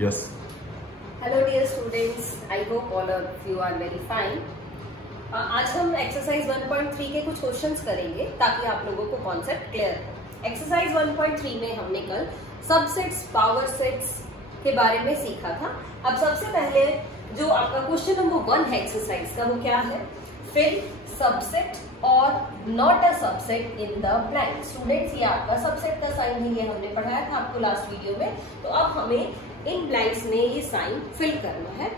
Yes. Hello dear students, I hope all of you are very fine. आज हम exercise 1.3 के कुछ questions करेंगे ताकि आप लोगों को कॉन्सेप्ट क्लियर हो। एक्सरसाइज 1.3 में हमने कल सबसेट्स, पावर सेट्स के बारे में सीखा था। अब सबसे पहले जो आपका क्वेश्चन नंबर 1 है एक्सरसाइज का, वो क्या है? फिल सबसेट और not a subset in the blank. Students, ये आपका सबसेट का साइन है, ये हमने पढ़ाया था आपको लास्ट वीडियो में। तो अब हमें इन ब्लैंक्स में ये साइन फिल करना है।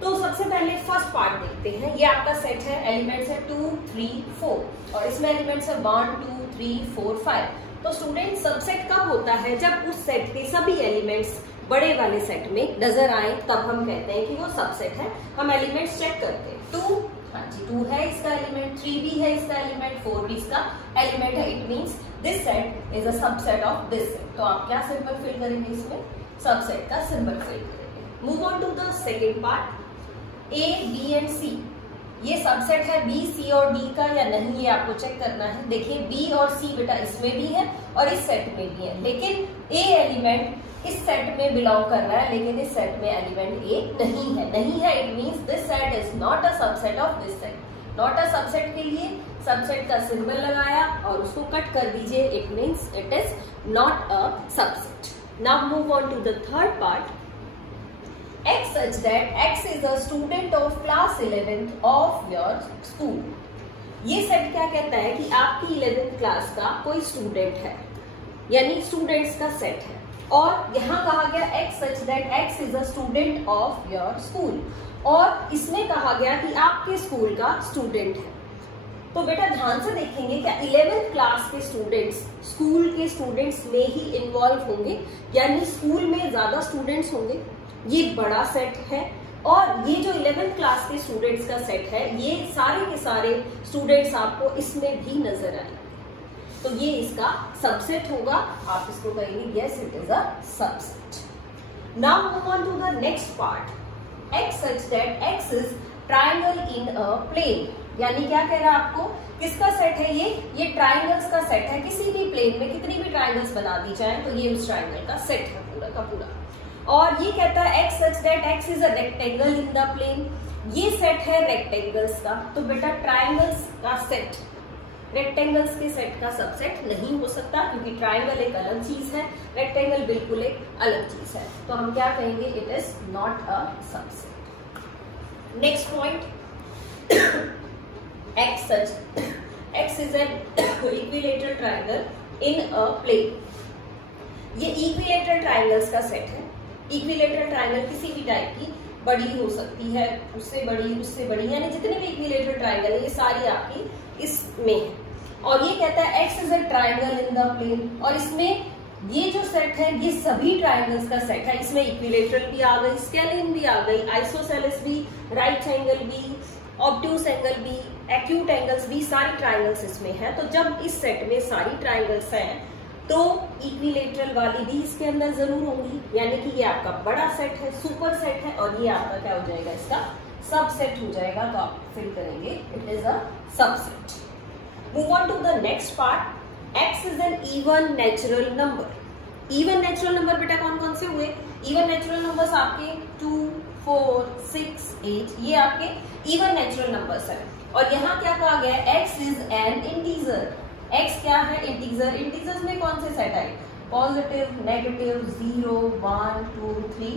तो सबसे पहले फर्स्ट पार्ट देखते हैं। ये आपका सेट है, एलिमेंट्स है 2, 3, 4 और इसमें एलिमेंट्स है 1, 2, 3, 4, 5। तो स्टूडेंट, सबसेट कब होता है? जब उस सेट के सभी एलिमेंट्स बड़े वाले सेट में नजर आए, तब हम कहते हैं कि वो सबसेट है। हम एलिमेंट्स चेक करते हैं। 2, हाँ जी 2 है इसका एलिमेंट, 3 भी है इसका एलिमेंट, 4 भी इसका एलिमेंट है। It means this set is a subset of this set. तो आप क्या सिंबल फिल करेंगे? इसमें सबसेट का सिंबल फिल करेंगे। Move on to the second part. A, B and C, ये सबसेट है B, C और D का या नहीं, ये आपको चेक करना है। देखिए B और C बेटा इसमें भी है और इस सेट में भी है, लेकिन A एलिमेंट इस सेट में बिलोंग कर रहा है, लेकिन इस सेट में एलिमेंट A नहीं है। It means this set is not a subset of this set. Not a subset के लिए सबसेट का सिंबल लगाया और उसको कट कर दीजिए। It means it is not a subset. Now move on to the third part. X such that X is a student of class 11th of your school। ये set क्या कहता है कि आपकी 11th क्लास का कोई स्टूडेंट है, यानी स्टूडेंट्स का सेट है। और यहाँ कहा गया X such that X is a student of your school, और इसमें कहा गया कि आपके स्कूल का स्टूडेंट है। तो बेटा ध्यान से देखेंगे, क्या 11th क्लास के स्टूडेंट्स स्कूल के स्टूडेंट्स में ही इन्वॉल्व होंगे, यानी स्कूल में ज्यादा स्टूडेंट्स होंगे? ये बड़ा सेट है और ये जो 11th क्लास के स्टूडेंट्स का सेट है, ये सारे के सारे स्टूडेंट्स आपको इसमें भी नजर आएंगे। तो ये इसका सबसेट होगा। आप इसको कहेंगे yes it is a subset. Now move on to the next part. X such that x is triangle in a plane, यानी क्या कह रहा है आपको? किसका सेट है ये ट्रायंगल्स का सेट है। किसी भी प्लेन में कितनी भी ट्रायंगल्स बना दी जाए तो ये उस ट्रायंगल का सेट है पूरा का पूरा। और ये कहता है x such that x is a rectangle in the plane. ये सेट है रेक्टेंगल्स का। तो बेटा ट्रायंगल्स का सेट रेक्टेंगल्स के सेट का सबसेट नहीं हो सकता, क्योंकि ट्रायंगल एक अलग चीज है, रेक्टेंगल बिल्कुल एक अलग चीज है। तो हम क्या कहेंगे? It is not a subset. Next point, x such x is an equilateral triangle in a plane. ये इक्विलेटरल ट्रायंगल्स का सेट है। इक्विलेटरल ट्रायंगल किसी भी टाइप की बड़ी हो सकती है, उससे बड़ी, यानी जितने भी इक्विलेटरल ट्रायंगल है ये सारी आपकी इसमें है। और ये कहता है x is a triangle in the plane, और इसमें ये जो सेट है ये सभी ट्रायंगल्स का सेट है। इसमें इक्विलेटरल भी आ गई, स्केलिन भी आ गई, आइसोसेलेस भी, राइट एंगल भी, ऑब्ट्यूस एंगल भी, एक्यूट एंगल्स भी, सारी ट्रायंगल्स इसमें है। तो जब इस सेट में सारी ट्रायंगल्स हैं तो इक्विलेटरल वाली भी इसके अंदर जरूर होंगी, यानी कि ये आपका बड़ा सेट है, सुपर सेट है, और ये आपका क्या हो जाएगा? इसका सबसेट हो जाएगा। तो आप फिल करेंगे it is a subset. Move on to the next part. X is an even natural number. Even natural number बेटा कौन कौन से हुए? इवन नेचुरल नंबर्स आपके 2, 4, 6, 8, ये आपके इवन नेचुरल नंबर्स है। और यहाँ क्या कहा गया? X is an integer. X क्या है? इंटीजर। इंटीजर्स में कौन से सेट आए? Positive, negative, 0, 1, 2, 3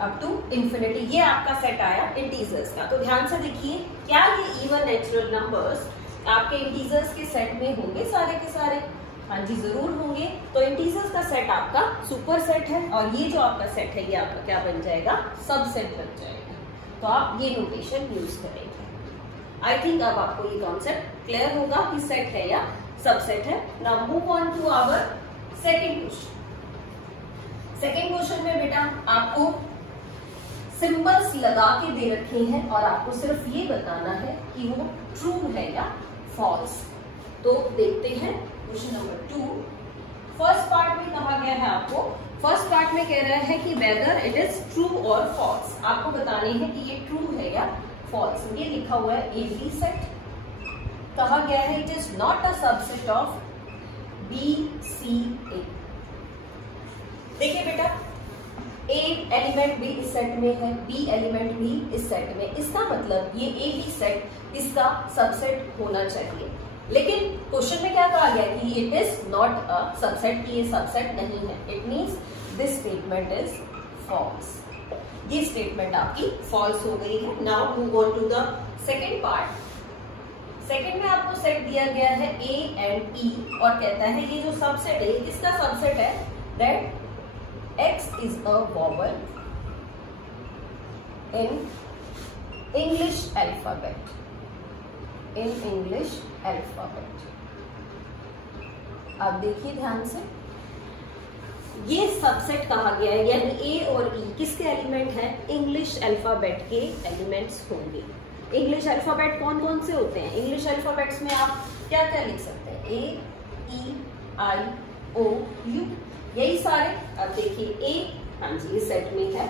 up to infinity. ये आपका सेट आया इंटीजर्स का। तो ध्यान से देखिए, क्या ये इवन नेचुरल नंबर्स आपके इंटीजर्स के सेट में होंगे सारे के सारे? हाँ जी जरूर होंगे। तो इंटीजर्स का सेट आपका सुपर सेट है, और ये जो आपका सेट है ये आपका क्या बन जाएगा? सबसेट बन जाएगा। तो आप ये नोटेशन यूज करेंगे। आई थिंक अब आपको ये कॉन्सेप्ट क्लियर होगा कि सेट है या सबसेट है। Now move on to our second question. Second question में बेटा आपको सिंबल्स लगा के दे रखे हैं और आपको सिर्फ ये बताना है कि वो ट्रू है या फॉल्स। तो देखते हैं क्वेश्चन नंबर 2। फर्स्ट पार्ट में कहा गया है आपको, फर्स्ट पार्ट में कह रहा है कि वेदर इट इज ट्रू और फॉल्स। आपको बताने हैं कि ये ट्रू है या फॉल्स। ये लिखा हुआ है ए बी सेट। कहा गया है it is not a subset of B C A. देखिए बेटा, ए एलिमेंट भी इस सेट में है, बी एलिमेंट भी इस सेट में, इसका मतलब ये ए बी सेट इसका सबसेट होना चाहिए। लेकिन क्वेश्चन में क्या कहा गया कि it is not a subset, कि ये सबसेट नहीं है। It means this statement is false. ये स्टेटमेंट आपकी फॉल्स हो गई है। Now move on to the second part. Second में आपको सेट दिया गया है ए एंड ई और कहता है ये जो सबसेट है किसका सबसेट है, that x is a vowel in English alphabet, in English alphabet. अब देखिए ध्यान से, ये सबसेट कहा गया है, यानी ए और ई किसके एलिमेंट है, इंग्लिश अल्फाबेट के एलिमेंट्स होंगे। इंग्लिश अल्फाबेट कौन कौन से होते हैं, इंग्लिश अल्फाबेट्स में आप क्या क्या लिख सकते हैं, ए ई आई ओ यू, यही सारे। अब देखिए ए, हाँ जी इस सेट में है,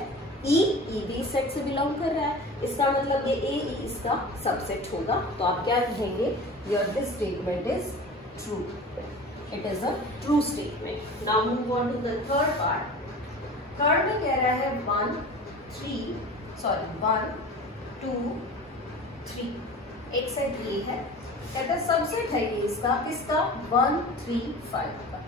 ई भी इस सेट से बिलोंग कर रहा है, इसका मतलब ये ए ई इसका सबसेट होगा। तो आप क्या कहेंगे, your this statement is true, it is a true statement. Now move on to the third part. Third में कह रहा है 1 2 3, एक सेट ये है, कहता है सबसेट है ये इसका किसका, 1 3 5 का।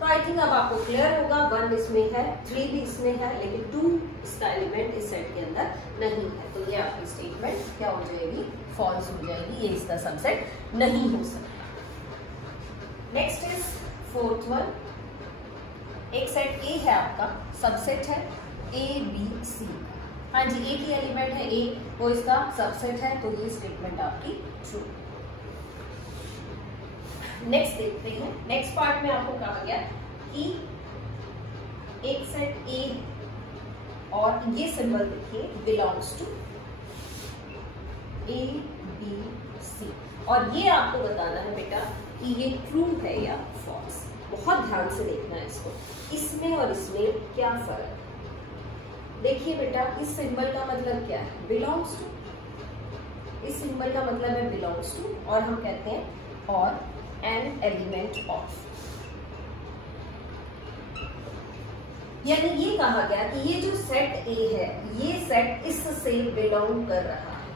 तो आई थिंक अब आपको क्लियर होगा, 1 इसमें है, 3 भी इसमें है, लेकिन 2 इसका एलिमेंट इस सेट के अंदर नहीं है। तो ये आपकी स्टेटमेंट क्या हो जाएगी, फॉल्स हो जाएगी, ये इसका सबसेट नहीं हो सकता। Next is fourth one. एक सेट ए है आपका, सबसेट है ए बी सी, हाँ जी ए की एलिमेंट है ए, वो इसका सबसेट है, तो ये स्टेटमेंट आपकी ट्रू। नेक्स्ट देखते हैं। नेक्स्ट पार्ट में आपको कहा गया कि एक सेट ए और ये सिंबल देखिए belongs to A B C, और ये आपको बताना है बेटा कि ये ट्रू है या फॉल्स। बहुत ध्यान से देखना है इसको, इसमें और इसमें क्या फर्क है। देखिए बेटा, इस सिंबल का मतलब क्या है, बिलोंग्स टू। इस सिंबल का मतलब है बिलोंग्स टू, और हम कहते हैं और एन एलिमेंट ऑफ, यानी ये कहा गया कि ये जो सेट ए है ये सेट इससे बिलोंग कर रहा है।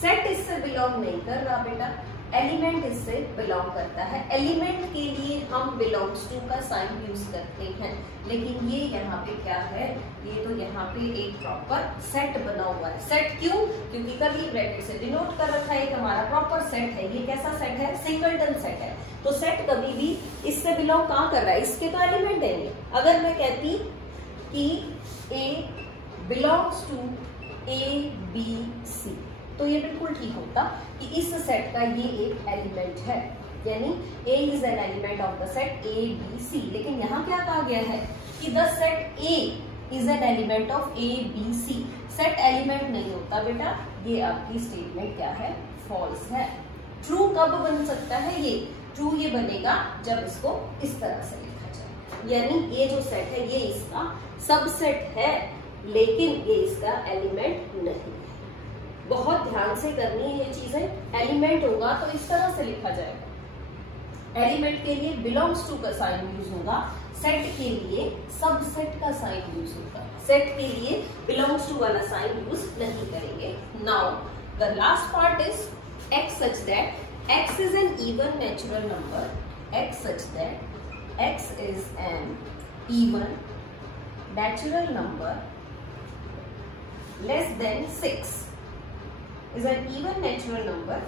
सेट इससे बिलोंग नहीं कर रहा बेटा, एलिमेंट इससे बिलोंग करता है। एलिमेंट के लिए हम बिलोंग्स टू का साइन यूज करते हैं, लेकिन ये यहाँ पे क्या है, ये तो यहाँ पे एक प्रॉपर सेट बना हुआ है। सेट क्यों, क्योंकि कर्ली ब्रैकेट से डिनोट कर रखा है, एक हमारा प्रॉपर सेट है। ये कैसा सेट है, सिंगलटन सेट है। तो सेट कभी भी इससे बिलोंग कहाँ कर रहा है, इसके तो एलिमेंट देंगे। अगर मैं कहती कि A belongs to A B C, तो ये बिल्कुल ठीक होता कि इस सेट का ये एक एलिमेंट है, यानी A is an element of the set A B C। लेकिन यहाँ क्या कहा गया है कि the set A is an element of A B C। Set element नहीं होता बेटा, ये आपकी स्टेटमेंट क्या है, फॉल्स है। ट्रू कब बन सकता है, ये ट्रू ये बनेगा जब इसको इस तरह से लिखा जाए, यानी ये जो सेट है ये इसका सबसेट है, लेकिन ये इसका एलिमेंट नहीं है। बहुत ध्यान से करनी है ये चीजें। एलिमेंट होगा तो इस तरह से लिखा जाएगा, एलिमेंट के लिए बिलोंग्स टू का साइन यूज होगा, सेट के लिए सबसेट का साइन यूज होगा। सेट के लिए बिलोंग्स टू वाला साइन यूज नहीं करेंगे। Now the last part is x such that x is an even natural number, x such that x is an even natural number less than 6 is an even natural number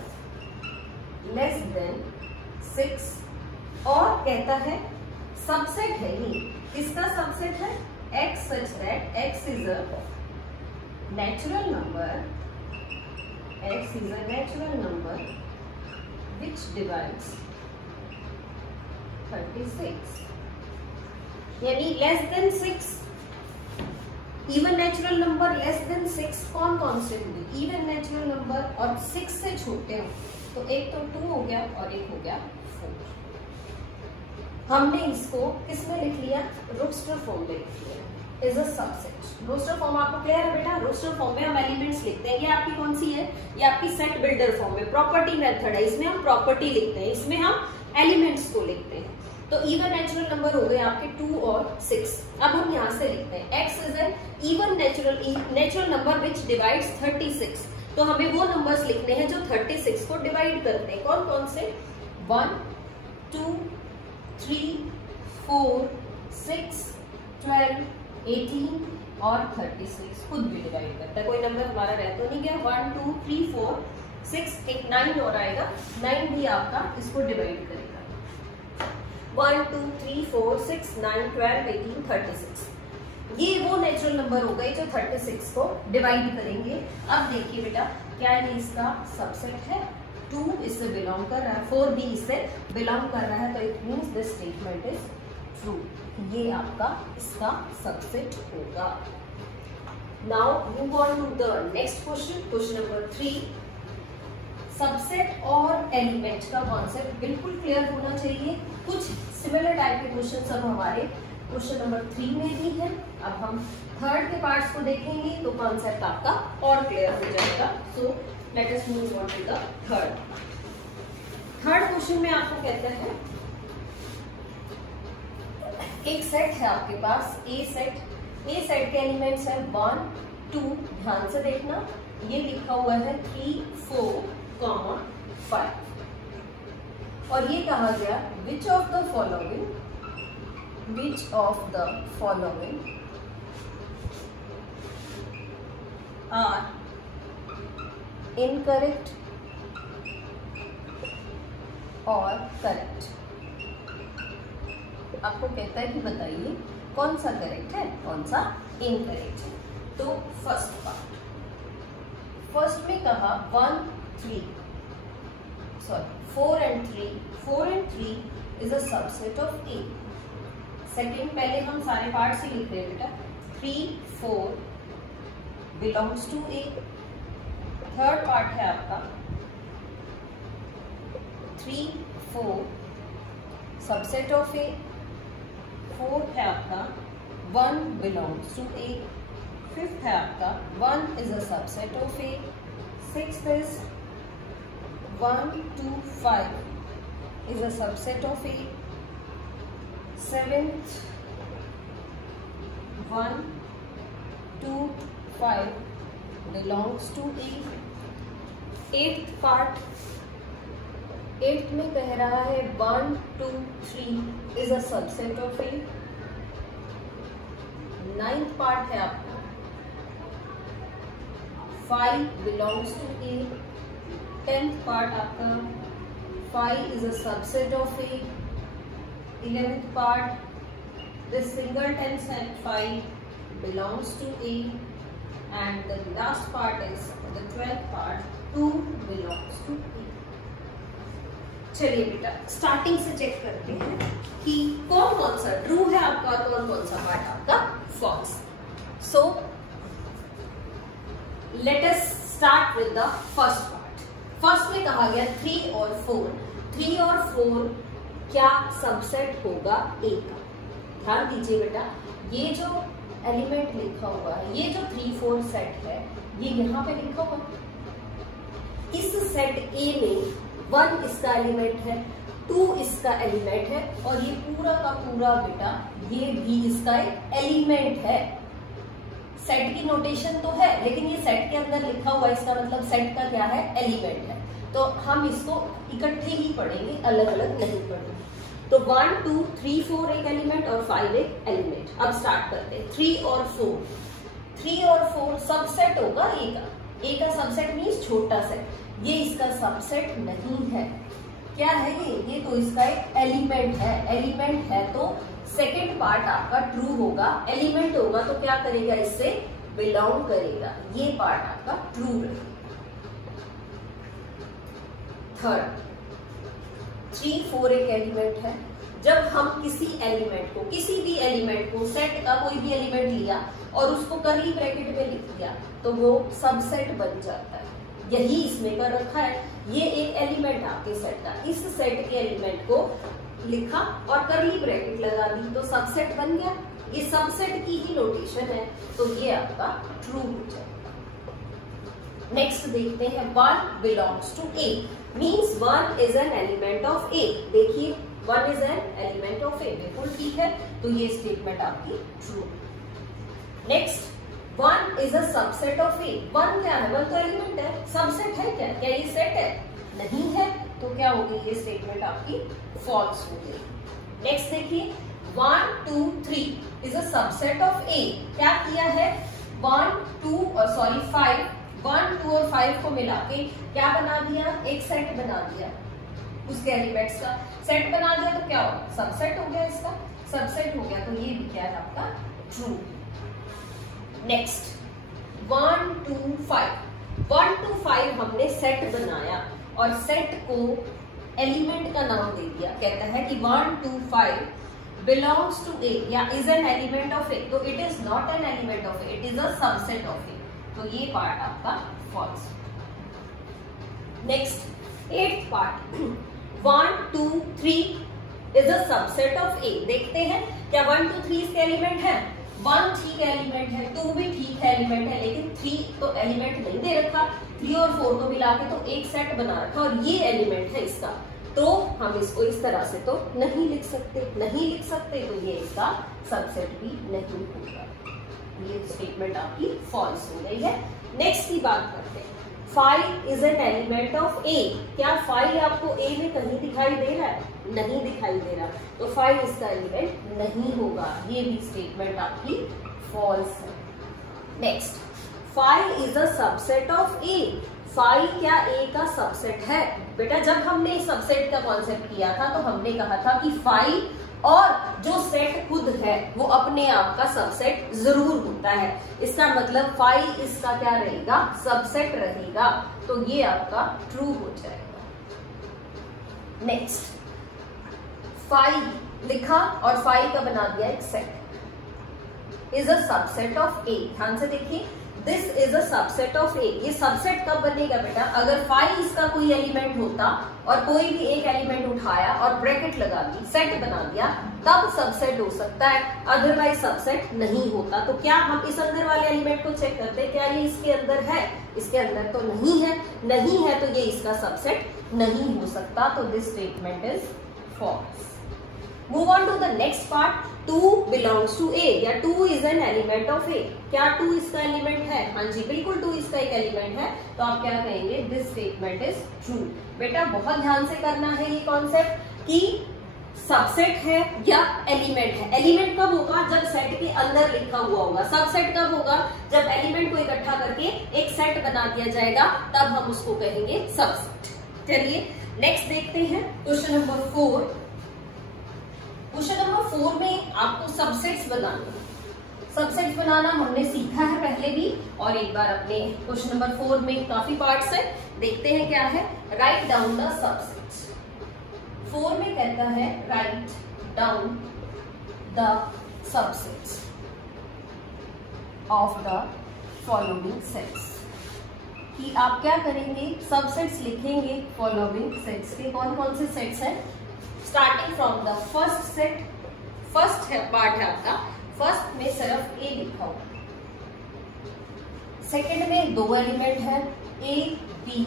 less than 6, और कहता है subset है ये, किसका subset है, x such that x is a natural number, x is a natural number which divides 36, यानी less than 6। Even natural number less than 6 कौन कौन से होंगे, इवन नेचुरल नंबर और 6 से छोटे हो, तो एक तो 2 हो गया और एक हो गया 4। हमने इसको किसमें लिख लिया, रोस्टर फॉर्म में लिख लिया, is a subset. Roster form आपको क्लियर है बेटा, रोस्टर फॉर्म में हम एलिमेंट्स लिखते हैं। ये आपकी कौन सी है, ये आपकी सेट बिल्डर फॉर्म में प्रॉपर्टी मेथड है, इसमें हम प्रॉपर्टी लिखते हैं, इसमें हम एलिमेंट्स को लिखते हैं। तो इवन नेचुरल नंबर हो गए आपके 2 और 6। अब हम यहाँ से लिखते हैं x is an even natural number which divides 36। तो हमें वो नंबर्स लिखने हैं जो 36 को डिवाइड करते हैं। कौन कौन से? 1, 2, 3, 4, 6, 12, 18 और 36 खुद भी डिवाइड करता है। कोई नंबर हमारा रह तो नहीं गया। 1, 2, 3, 4, 6, एक 9 और आएगा, 9 भी आपका इसको डिवाइड करेगा। 1, 2, 3, 4, 6, 9, 12, 18, 36 ये वो नेचुरल नंबर हो गए जो 36 को डिवाइड करेंगे। अब देखिए बेटा, क्या ये इसका सबसेट है? 2 इससे बिलोंग कर रहा है, 4 भी इससे बिलोंग कर रहा है, तो it means this statement is true. ये आपका इसका सबसेट होगा। Now move on to the next question, question number 3। Subset और एलिमेंट का कॉन्सेप्ट बिल्कुल क्लियर होना चाहिए। कुछ सिमिलर टाइप के क्वेश्चन सब हमारे क्वेश्चन नंबर 3 में भी है। अब हम थर्ड के पार्ट्स को देखेंगे तो कॉन्सेप्ट आपका और क्लियर हो जाएगा। So let us move on to the third question में आपको कहते हैं एक सेट है आपके पास, ए सेट के एलिमेंट्स है 1, 2, ध्यान से देखना, ये लिखा हुआ है 3, 4, 5 और ये कहा गया which of the following are incorrect और करेक्ट। आपको कहता है कि बताइए कौन सा करेक्ट है, कौन सा इनकरेक्ट है। तो फर्स्ट में कहा 4 and 3 is a subset of A। Second, पहले हम सारे पार्ट्स ही लिख रहे हैं बेटा। 3, 4 belongs to A। Third part है आपका 3, 4 सबसेट ऑफ A। फोर्थ है आपका 1 belongs to A। फिफ्थ है आपका 1 is a subset of A। Sixth is 1, 2, 5 is a subset of A। Seventh 1, 2, 5 belongs to A। Eighth part, eighth में कह रहा है 1, 2, 3 is a subset of A। Ninth part है आपका 5 belongs to A। 10th part आपका 5 is a subset of A। 11th part, this singleton set 5 belongs to A, and the last part is the 12th part, 2 belongs to A। चलिए बेटा starting से check करते हैं कि कौन कौन सा ट्रू है आपका, कौन कौन सा पार्ट आपका फॉल्स। So let us start with the first part. First में कहा गया 3 और 4 क्या सबसेट होगा A का। ध्यान दीजिए बेटा, ये जो एलिमेंट लिखा हुआ है, ये जो 3, 4 सेट है, ये यहाँ पे लिखा हुआ। इस सेट A में 1 इसका एलिमेंट है, 2 इसका एलिमेंट है और ये पूरा का पूरा बेटा ये भी इसका एक एलिमेंट है। सेट की नोटेशन तो है लेकिन ये सेट के अंदर लिखा हुआ है, इसका मतलब सेट का क्या है, एलिमेंट है। तो हम इसको इकट्ठे ही पढ़ेंगे, अलग अलग नहीं पढ़ेंगे। तो 1, 2, 3, 4 एक एलिमेंट और 5 एक एलिमेंट। अब स्टार्ट करते हैं 3 और 4 सबसेट होगा A का। A का सबसेट मीन्स छोटा सेट। ये इसका सबसेट नहीं है। क्या है ये तो इसका एक एलिमेंट है। एलिमेंट है तो सेकेंड पार्ट आपका ट्रू होगा। एलिमेंट होगा तो क्या करेगा, इससे बिलोंग करेगा। ये पार्ट आपका ट्रू रहेगा। थर्ड 3, 4 एक एलिमेंट है। जब हम किसी भी एलिमेंट को सेट का कोई भी एलिमेंट लिया और उसको कर्ली ब्रैकेट में लिख दिया तो वो सबसेट बन जाता है। यही इसमें कर रखा है। ये एक एलिमेंट आपके सेट का, इस सेट के एलिमेंट को लिखा और कर्ली ब्रैकेट लगा दी तो सबसेट बन गया। ये सबसेट की ही नोटेशन है तो ये आपका ट्रू हो जाएगा। नेक्स्ट देखते हैं 1 belongs to A means 1 is an element of A। देखिए 1 is an element of A, बिल्कुल ठीक है, तो ये स्टेटमेंट आपकी true. Next, 1 is a subset of A. 1 क्या है? 1 तो एलिमेंट है, सबसेट है क्या? क्या ये सेट है? नहीं है, तो क्या होगी ये स्टेटमेंट आपकी फॉल्स हो गई। नेक्स्ट देखिए, 1 2 3 is a subset of A. क्या किया है? 1 2 5 1 2 और 5 को मिला के क्या बना दिया? एक सेट बना दिया, उसके एलिमेंट्स का सेट बना दिया, तो क्या होगा? सबसेट हो गया, इसका सबसेट हो गया, तो ये भी क्या है आपका ट्रू। नेक्स्ट, 1 2 5 1 2 5 हमने सेट बनाया और सेट को एलिमेंट का नाम दे दिया। कहता है कि 1 2 5 बिलोंग्स टू ए या is an element of A, तो it is not an element of A, it is a subset of A, तो ये पार्ट आपका false. Next, 8th part, 1 2 3 is a subset of A. देखते हैं क्या 1 2 3 इसके element है? 1 ठीक एलिमेंट है, 2 भी ठीक एलिमेंट है, लेकिन 3 तो एलिमेंट नहीं दे रखा। 3 और 4 को मिला के तो एक सेट बना रखा और ये एलिमेंट है इसका, तो हम इसको इस तरह से तो नहीं लिख सकते, तो ये इसका सबसेट भी नहीं होगा। ये स्टेटमेंट आपकी फॉल्स हो गई है। नेक्स्ट की बात करते हैं, 5 is an element of A. क्या 5 आपको ए में कहीं दिखाई दे रहा है? नहीं दिखाई दे रहा, तो 5 इसका एलिमेंट नहीं होगा, ये भी स्टेटमेंट आपकी फॉल्स है। Next, 5 is a subset of A. 5 क्या ए का सबसेट है? बेटा जब हमने सबसेट का कॉन्सेप्ट किया था तो हमने कहा था कि 5 और जो सेट खुद है वो अपने आप का सबसेट जरूर होता है। इसका मतलब 5 इसका क्या रहेगा? सबसेट रहेगा, तो ये आपका ट्रू हो जाएगा। नेक्स्ट, 5 लिखा और 5 का बना दिया एक set, is a subset of A. ध्यान से देखिए, this is a subset of A. ये सबसेट कब बनेगा बेटा? अगर 5 इसका कोई एलिमेंट होता और कोई भी एक एलिमेंट उठाया और ब्रैकेट लगा दी, सेट बना दिया, तब सबसेट हो सकता है, अदरवाइज सबसेट नहीं होता। तो क्या हम इस अंदर वाले एलिमेंट को चेक करते हैं, क्या ये इसके अंदर है? इसके अंदर तो नहीं है, तो ये इसका सबसेट नहीं हो सकता, तो this statement is false. Move on to the next part, 2 belongs to A या 2 is an element of A. क्या 2 इसका एलिमेंट है? हाँ जी, बिल्कुल 2 इसका एक एलिमेंट है, तो आप क्या कहेंगे? This statement is true. बेटा बहुत ध्यान से करना है ये कॉन्सेप्ट कि सबसेट है या एलिमेंट है। एलिमेंट कब होगा? जब सेट के अंदर लिखा हुआ होगा। सबसेट कब होगा? जब एलिमेंट को इकट्ठा करके एक सेट बना दिया जाएगा, तब हम उसको कहेंगे सबसेट। चलिए नेक्स्ट देखते हैं, क्वेश्चन नंबर 4। क्वेश्चन नंबर 4 में आपको सबसेट्स बनाना, सबसेट्स बनाना हमने सीखा है पहले भी, और एक बार अपने क्वेश्चन नंबर 4 में काफी पार्ट्स है, देखते हैं क्या है। Write down the subsets. 4 में कहता है write down the subsets of the following sets, कि आप क्या करेंगे? सबसेट्स लिखेंगे फॉलोइंग सेट्स के। कौन कौन से सेट्स हैं? Starting from the first set, first part है आपका, फर्स्ट में सिर्फ ए लिखा हुआ, सेकंड में 2 एलिमेंट है ए बी।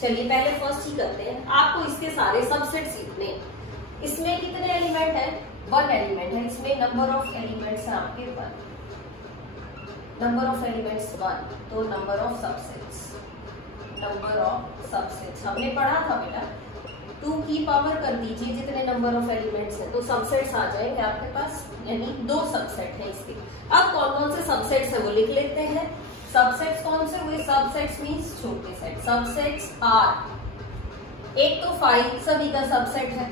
चलिए पहले फर्स्ट ही करते हैं, आपको इसके सारे सबसेट्स लिखने हैं। इसमें कितने एलिमेंट है? 1 एलिमेंट है, इसमें नंबर ऑफ एलिमेंट्स है आपके 1, नंबर ऑफ एलिमेंट्स 1, तो number of subsets, number of subsets हमने पढ़ा था बेटा, 2 की पावर कर दीजिए जितने नंबर ऑफ एलिमेंट्स हैं, तो सबसेट्स आ जाएंगे आपके पास, यानी 2 सबसेट है इसके। अब कौन कौन से सबसेट्स है वो लिख लेते हैं। सबसेट्स कौन से हुए? सबसेट्स मींस छोटे सेट, सबसेट्स आर। एक तो 5 सभी का सबसेट है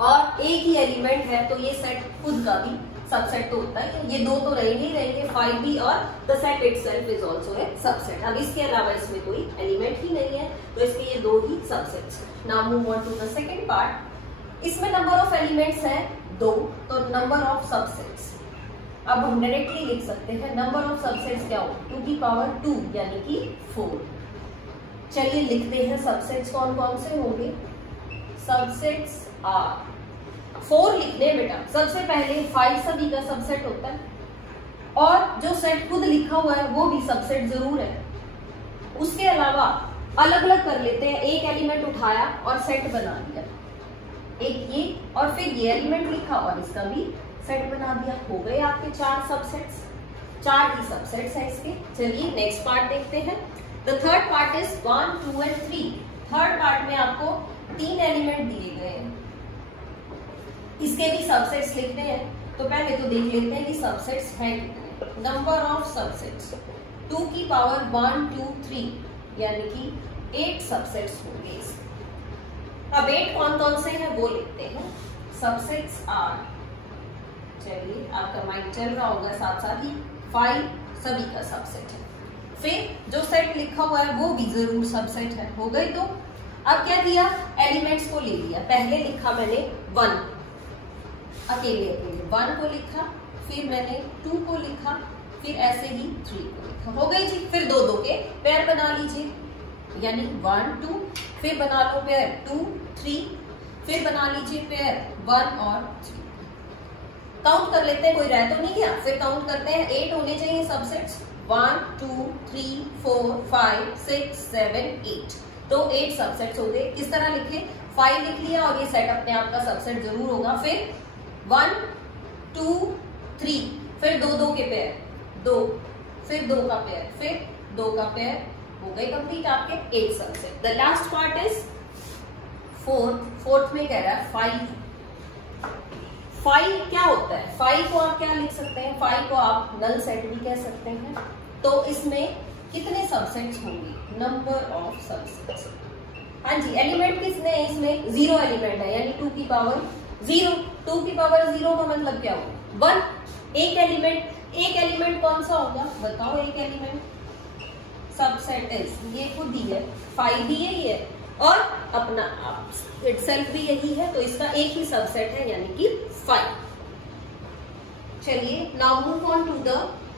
और एक ही एलिमेंट है, तो ये सेट खुद का भी सबसेट तो होता है, ये 2 तो रहेंगे ही रहेंगे, 5 भी, और the set itself is also a subset. अब इसके अलावा इसमें कोई एलिमेंट ही नहीं है, तो इसके ये 2 ही subsets. Now move on to the second part. इसमें नंबर ऑफ एलिमेंट्स है 2, तो नंबर ऑफ सबसेट्स, अब हम डायरेक्टली लिख सकते हैं नंबर ऑफ सबसेट्स क्या हो? 2 की पावर 2 यानी कि 4। चलिए लिखते हैं सबसेट्स कौन कौन से होंगे। सबसेट्स आर 4 लिखने बेटा। सबसे पहले 5 सभी का सबसेट होता है, और जो सेट खुद लिखा हुआ है वो भी सबसेट जरूर है। उसके अलावा अलग अलग कर लेते हैं, एक एलिमेंट उठाया और सेट बना दिया, एक ये और फिर ये एलिमेंट लिखा और इसका भी सेट बना दिया। हो गए आपके 4 सबसेट्स, 4 ही सबसेट्स हैं इसके। चलिए नेक्स्ट पार्ट देखते हैं। The third part is 1, 2 and 3। Third part में आपको 3 एलिमेंट दिए गए हैं, इसके भी सबसेट्स लिखते हैं। तो पहले तो देख लेते हैं कि सबसेट्स हैं कितने। नंबर ऑफ सबसेट्स 2 की पावर 1, 2, 3 यानी कि 8 सबसेट्स होंगे। अब 8 कौन कौन से हैं वो लिखते हैं। सबसेट्स आर, चलिए आपका माइंड चल रहा होगा साथ साथ ही, 5 सभी का सबसेट है। फिर जो सेट लिखा हुआ है वो भी जरूर सबसेट है। हो गई। तो अब क्या किया, एलिमेंट्स को ले लिया। पहले लिखा मैंने 1 अकेले अकेले, 1 को लिखा, फिर मैंने 2 को लिखा, फिर ऐसे ही 3 को लिखा। हो गई जी। फिर 2 2 के पेयर बना लीजिए, यानी 1 2, फिर बना लो पेयर 2 3, फिर बना लीजिए पेयर 1 और 3। काउंट कर लेते हैं, कोई रह तो नहीं गया। फिर काउंट करते हैं, 8 होने चाहिए सबसेट्स। 1 2 3 4 5 6 7 8। तो 8 सबसेट्स हो गए। किस तरह लिखे, 5 लिख लिया और ये सेट अपने आप का सबसेट जरूर होगा। फिर 1 2 3, फिर 2 2 के पेयर 2, फिर 2 का पेयर, फिर 2 का पेयर। हो गए कंप्लीट आपके 8 subset. The last part is fourth में कह रहा है 5। 5 क्या होता है, 5 को आप क्या लिख सकते हैं, 5 को आप नल सेट भी कह सकते हैं। तो इसमें कितने सबसेट्स होंगे, नंबर ऑफ सबसेट्स। हाँ जी, एलिमेंट कितने हैं इसमें, 0 एलिमेंट है, यानी 2 की पावर 0। 2 की पावर 0 का मतलब क्या होगा, 1। एक एलिमेंट कौन सा होगा बताओ, एक एलिमेंट सबसेट इज, ये खुद ही है, 5 भी यही है और अपना इटसेल्फ भी यही है, तो इसका एक ही सबसेट है यानी कि 5। चलिए now move on to the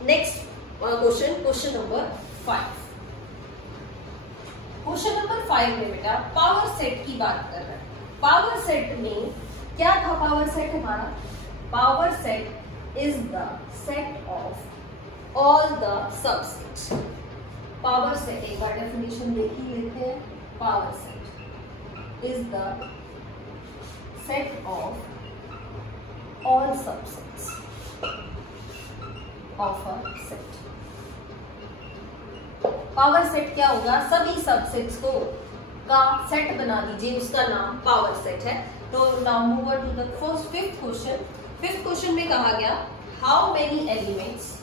next question number 5। Question number 5 में बेटा पावर सेट की बात कर रहे हैं। पावर सेट में क्या था, पावर सेट हमारा, power set is the set of all the subsets. Power set एक बार डेफिनेशन देख ही लेते हैं। Power set is the set of all subsets of a set. Power set क्या होगा, सभी सबसेट्स को का सेट बना दीजिए, उसका नाम पावर सेट है। तो now move on to the fifth question. Fifth question में कहा गया how many elements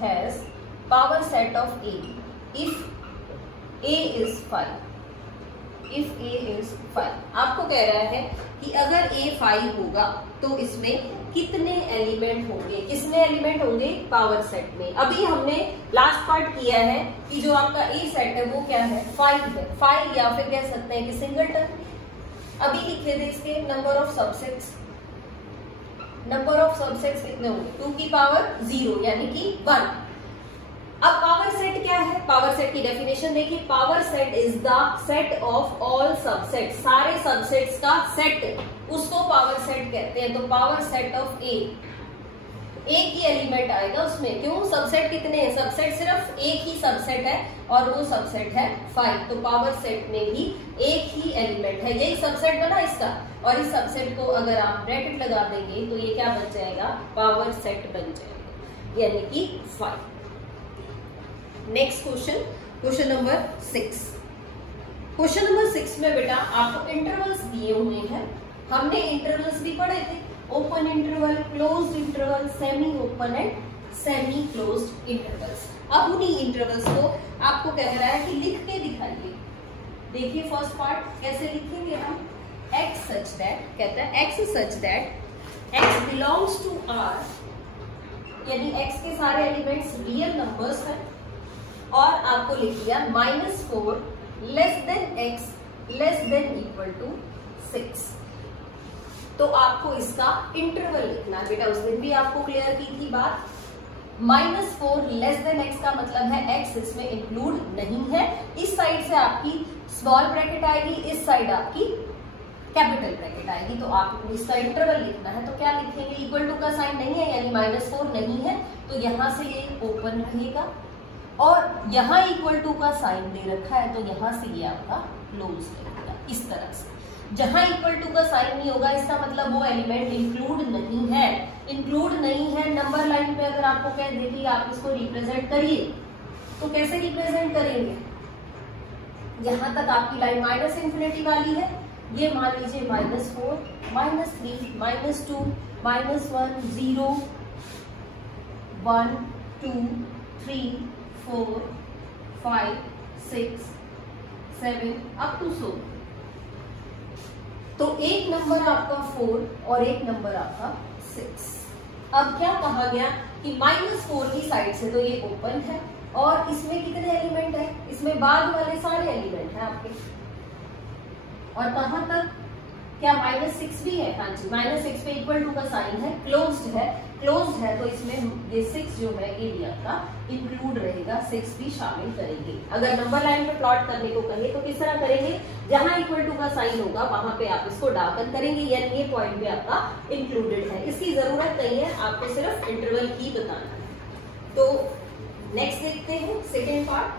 has power set of A if A is 5। if A is 5, आपको कह रहा है कि अगर A 5 होगा तो इसमें कितने एलिमेंट होंगे, कितने एलिमेंट होंगे पावर सेट में। अभी हमने लास्ट पार्ट किया है कि जो आपका A सेट है वो क्या है, 5 है। 5 या फिर कह सकते हैं कि सिंगलटन। अभी लिखे थे इसके number of subsets. Number of subsets कितने होंगे, 2 की पावर 0 यानी कि 1। अब पावर सेट क्या है, पावर सेट की डेफिनेशन देखिए। Power set is the set of all subset, सारे सबसेट्स का सेट, उसको पावर सेट कहते हैं। तो पावर सेट ऑफ ए, एक ही एलिमेंट आएगा उसमें। क्यों, सबसेट कितने हैं, सबसेट सिर्फ एक ही सबसेट है और वो सबसेट है 5। तो पावर सेट में भी एक ही एलिमेंट है, यही सबसेट बना इसका। और इस सबसेट को अगर आप ब्रैकेट लगा देंगे तो ये क्या बन जाएगा, पावर सेट बन जाएगा, यानी कि 5। Next question number 6। Question number 6 में बेटा आपको इंटरवल्स दिए हुए हैं। हमने इंटरवल्स भी पढ़े थे, open interval, closed interval, semi open and semi closed intervals. अब उन्हीं इंटरवल्स को आपको कह रहा है कि लिख के दिखाइए। देखिए फर्स्ट पार्ट कैसे लिखेंगे हम, x such that, कहता है x such that x belongs to R, यानी x के सारे एलिमेंट्स रियल नंबर्स हैं। और आपको लिख दिया -4 less than x less than equal to 6। तो आपको इसका इंटरवल लिखना है बेटा, उस दिन भी आपको क्लियर की थी बात। -4 लेस देन x का मतलब है x इसमें इंक्लूड नहीं है। इस साइड से आपकी स्मॉल ब्रैकेट आएगी, इस साइड आपकी कैपिटल ब्रैकेट आएगी। तो आपको इसका इंटरवल लिखना है। तो क्या लिखेंगे, इक्वल टू का साइन नहीं है यानी -4 नहीं है, तो यहां से ये ओपन रहेगा और यहाँ इक्वल टू का साइन दे रखा है, तो यहाँ से ये आपका क्लोज रहेगा इस तरह से। जहां इक्वल टू का साइन नहीं होगा इसका मतलब वो एलिमेंट इंक्लूड नहीं है। इंक्लूड नहीं है नंबर लाइन पे अगर आपको कह दे कि आप इसको रिप्रेजेंट करिए, तो कैसे रिप्रेजेंट करेंगे? यहां तक आपकी लाइन माइनस इंफिनिटी वाली है, ये मान लीजिए -4, -3, -2, -1, 0, 1, 2, 3, 4, 5, 6, 7 अप टू 100। तो एक नंबर आपका 4 और एक नंबर आपका 6। अब क्या कहा गया कि -4 की साइड से तो ये ओपन है, और इसमें कितने एलिमेंट है? इसमें बाद वाले सारे एलिमेंट हैं आपके। और कहां तक? क्या -6 भी है? हाँ जी, -6 पे इक्वल टू का साइन है, क्लोज्ड है। क्लोज्ड है तो इसमें ये 6 जो है ये भी आपका इंक्लूड रहेगा, 6 भी शामिल करेंगे। अगर नंबर लाइन पे प्लॉट करने को कहे तो किस तरह करेंगे? जहां इक्वल टू का साइन होगा वहां पे आप इसको डार्कन करेंगे, यानी ये पॉइंट भी आपका इंक्लूडेड है। इसकी जरूरत नहीं है, आपको सिर्फ इंटरवल ही बताना है। तो नेक्स्ट देखते हैं second part.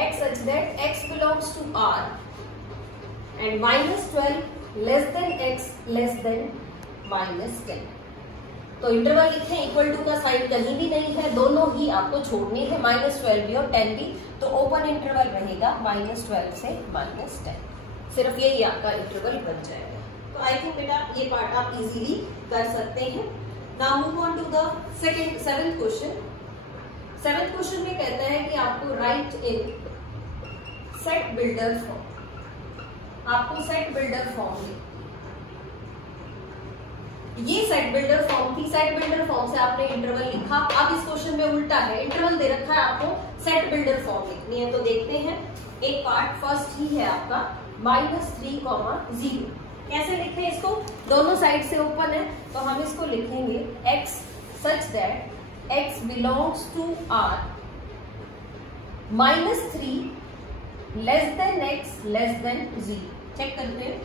x such that x belongs to R and -12 less than x less than -10। तो इंटरवल लिखे, इक्वल टू का साइन कहीं भी नहीं है, दोनों ही आपको छोड़ने हैं, -12 भी और 10 भी। तो ओपन इंटरवल रहेगा -12 से -10, सिर्फ यही आपका इंटरवल बन जाएगा। तो आई थिंक बेटा ये पार्ट आप इजीली कर सकते हैं। Now move on to the seventh question. Seventh question में कहता है कि आपको write in set builder form, आपको सेट बिल्डर फॉर्म लिखना। ये सेट बिल्डर फॉर्म थी, सेट बिल्डर फॉर्म से आपने इंटरवल लिखा। अब इस क्वेश्चन में उल्टा है, इंटरवल दे रखा है, आपको सेट बिल्डर फॉर्म लिखनी है। तो देखते हैं, एक पार्ट फर्स्ट ही है आपका -3, 0। कैसे लिखें इसको? दोनों साइड से ओपन है, तो हम इसको लिखेंगे x such that x belongs to R, -3 less than x less than 0। Check करते हैं।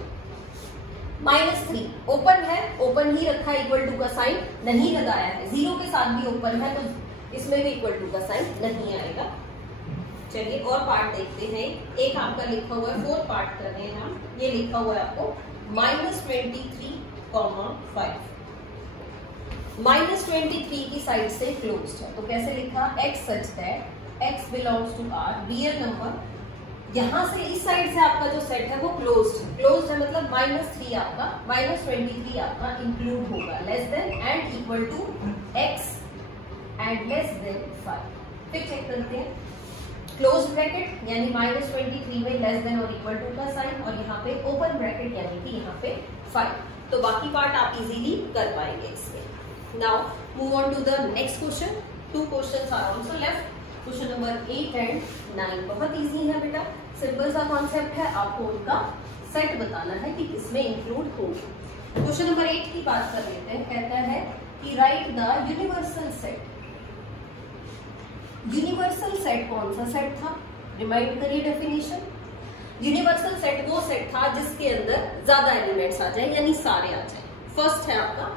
-3 ओपन है, ओपन ही रखा है, इक्वल टू का साइन नहीं लगाया है। 0 के साथ भी ओपन है, तो इसमें भी इक्वल टू का साइन नहीं आएगा। चलिए और पार्ट देखते हैं। एक आपका लिखा हुआ है, 4 पार्ट कर रहे हैं हम। ये लिखा हुआ है आपको -23, 5। -23 की साइड से क्लोज्ड है, तो कैसे लिखा? x such that x belongs to R, real number. यहां से इस साइड से आपका जो सेट है वो क्लोज्ड है, क्लोज्ड है मतलब -3 आपका, -23 आपका इंक्लूड होगा, less than and equal to x and less than 5। फिर चेक करते हैं, क्लोज ब्रैकेट यानी -23 में लेस देन और इक्वल टू का साइन, और यहाँ पे ओपन ब्रैकेट यानी कि यहाँ पे 5। तो बाकी पार्ट आप इजीली कर पाएंगे इसमें। Now move on to the next question. 2 questions are also left. Question number 8 and 9 बहुत इजी है बेटा, सिंपल सा कॉन्सेप्ट है, आपको उनका सेट बताना है कि किसमें इंक्लूड होगा। क्वेश्चन नंबर 8 की बात कर लेते हैं। कहता है कि right the universal set. Universal set कौन सा सेट था? रिमाइंड करिए डेफिनेशन। यूनिवर्सल सेट वो सेट था जिसके अंदर ज्यादा एलिमेंट्स आ जाए, यानी सारे आ जाए। फर्स्ट है आपका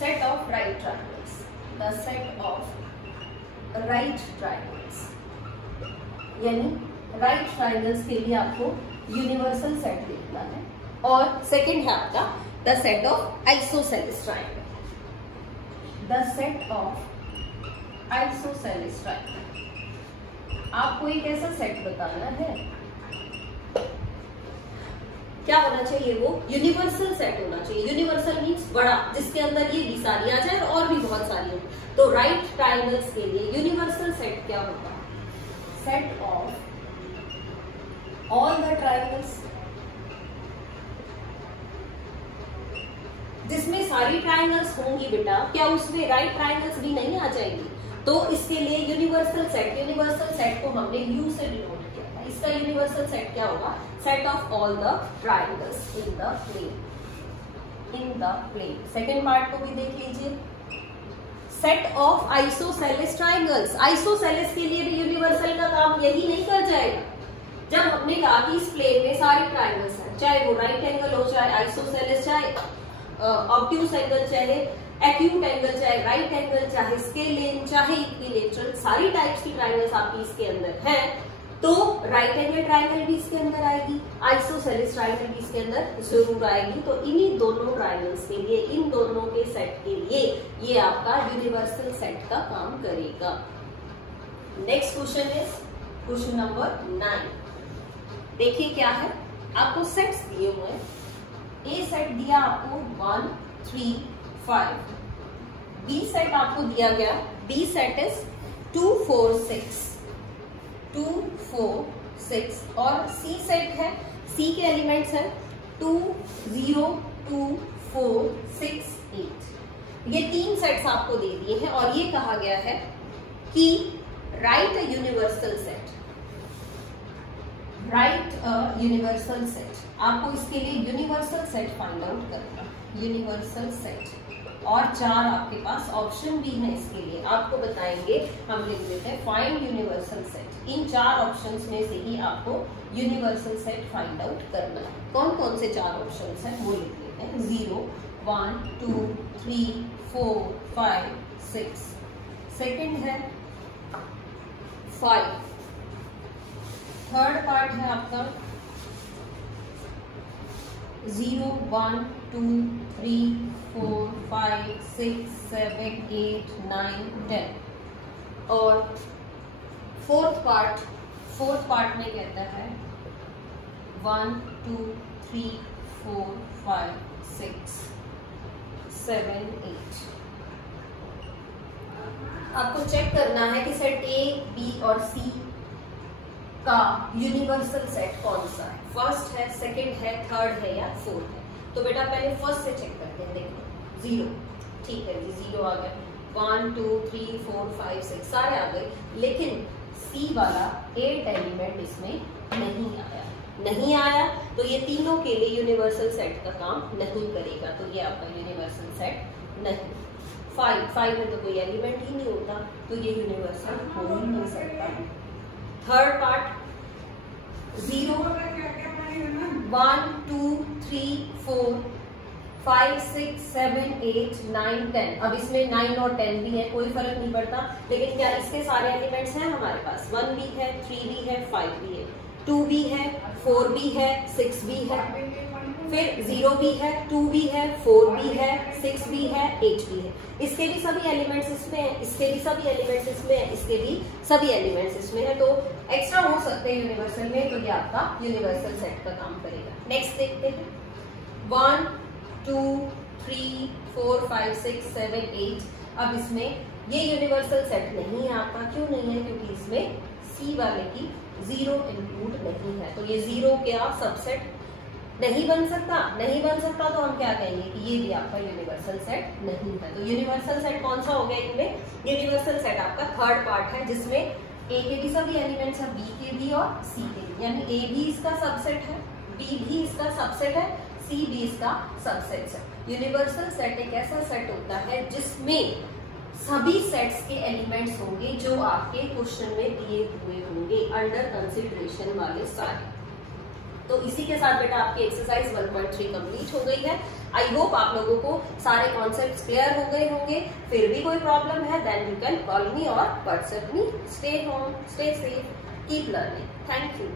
set of right triangles, the set of right triangles, यानी राइट ट्रायंगल्स के लिए आपको यूनिवर्सल सेट लिखना है। और सेकंड है आपका the set of isosceles triangle, the set of isosceles triangle. आपको एक ऐसा सेट बताना है, क्या होना चाहिए? वो यूनिवर्सल सेट होना चाहिए। यूनिवर्सल मीन्स बड़ा, जिसके अंदर ये भी सारी आ जाए और भी बहुत सारी हो। तो राइट ट्रायंगल्स के लिए यूनिवर्सल सेट क्या होगा? Set of all the triangles, जिसमें सारी ट्रायंगल्स होंगी बेटा, क्या उसमें राइट ट्रायंगल्स भी नहीं आ जाएंगी? तो इसके लिए यूनिवर्सल सेट को हमने यू से डिनोट किया था। इसका यूनिवर्सल सेट क्या होगा? Set of all the triangles in the plane. Second part को भी देख लीजिए, set of isosceles triangles. Isosceles के लिए भी यूनिवर्सल का काम यही नहीं कर जाएगा। जब हमने कहा कि इस प्लेन में सारे ट्रायंगल्स हैं, चाहे वो राइट एंगल हो, चाहे आइसोसेलेस, चाहे ऑब्ट्यूस एंगल, चाहे एक्यूट एंगल, चाहे राइट एंगल, चाहे स्केलिन, चाहे इक्विलेटरल, सारी टाइप्स की ट्राइंगल्स आपकी इसके अंदर है। तो राइट एंगल ट्राइंगल भी इसके अंदर आएगी, आइसोसेलेस ट्राइंगल भी इसके अंदर जरूर आएगी। तो इन्हीं दोनों ट्राइंगल्स के लिए, इन दोनों के सेट के लिए ये आपका यूनिवर्सल सेट का काम करेगा। Next question is question number 9। देखिए क्या है, आपको सेट्स दिए हुए हैं। ए सेट दिया आपको 1 3 5, बी सेट आपको दिया गया, बी सेट इज 2 4 6 2 4 6, और सी सेट है, सी के एलिमेंट्स है 2 0 2 4 6 8। ये 3 सेट्स आपको दे दिए हैं और ये कहा गया है कि right a universal set, right a universal set. आपको इसके लिए यूनिवर्सल सेट फाइंड आउट करना, यूनिवर्सल सेट, और 4 आपके पास ऑप्शन भी है इसके लिए, आपको बताएंगे। हम लिख देते हैं फाइंड यूनिवर्सल सेट। इन 4 ऑप्शंस में से ही आपको यूनिवर्सल सेट फाइंड आउट करना है। कौन कौन से 4 ऑप्शंस हैं वो लिख लेते हैं। 0 1 2 3 4 5 6, सेकेंड है 5, थर्ड पार्ट है आपका 0 1 2 3 4 5 6 7 8 9 10, और फोर्थ पार्ट में कहता है 1 2 3 4 5 6 7 8। आपको चेक करना है कि सेट ए, बी और सी का यूनिवर्सल सेट कौन सा है, फर्स्ट है, सेकंड है, थर्ड है या फोर्थ है। तो बेटा पहले फर्स्ट से चेक करते हैं। देखो 0, ठीक है जी, 0 आ गया, 1 2 3 4 5 6 सारे आ गए, लेकिन सी वाला 8 एलिमेंट इसमें नहीं आया, तो ये तीनों के लिए यूनिवर्सल सेट का काम नहीं करेगा, तो ये आपका यूनिवर्सल सेट नहीं। 5 में तो कोई एलिमेंट ही नहीं होता, तो ये यूनिवर्सल हो ही नहीं सकता। Third part 0 1 2 3 4 5 6 7 8 9 10। अब इसमें 9 और 10 भी है, कोई फर्क नहीं पड़ता, लेकिन क्या इसके सारे एलिमेंट्स हैं हमारे पास? 1 भी है, 3 भी है, 5 भी है, 2 भी है, 4 भी है, 6 भी है, फिर 0 भी है, 2 भी है, 4 भी है, 6 भी है, 8 भी है। इसके भी सभी एलिमेंट्स इसमें हैं, इसके भी सभी एलिमेंट्स इसमें हैं, इसके भी सभी एलिमेंट्स इसमें हैं, तो एक्स्ट्रा हो सकते हैं यूनिवर्सल में, तो ये आपका यूनिवर्सल सेट का काम करेगा। नेक्स्ट देखते हैं 1 2 3 4 5 6 7 8। अब इसमें ये यूनिवर्सल सेट नहीं है आपका, क्यों नहीं है? क्योंकि इसमें सी वाले की 0 इंक्लूड नहीं है, तो ये 0 क्या सबसेट नहीं बन सकता तो हम क्या कहेंगे कि ये भी आपका यूनिवर्सल सेट नहीं है। तो यूनिवर्सल सेट कौन सा हो गया इनमें? यूनिवर्सल सेट आपका थर्ड पार्ट है, जिसमें ए के भी सभी एलिमेंट्स है, बी के भी और सी के भी, यानी ए भी इसका सबसेट है, बी भी इसका सबसेट है, सी भी इसका सबसेट है। यूनिवर्सल सेट एक ऐसा सेट होता है जिसमें सभी सेट्स के एलिमेंट्स होंगे जो आपके क्वेश्चन में दिए हुए होंगे, अंडर कंसिडरेशन वाले सारे। तो इसी के साथ बेटा आपकी एक्सरसाइज 1.3 कंप्लीट हो गई है। आई होप आप लोगों को सारे कॉन्सेप्ट्स क्लियर हो गए होंगे। फिर भी कोई प्रॉब्लम है then you can call me और WhatsApp me. Stay home, stay safe, keep learning. Thank you.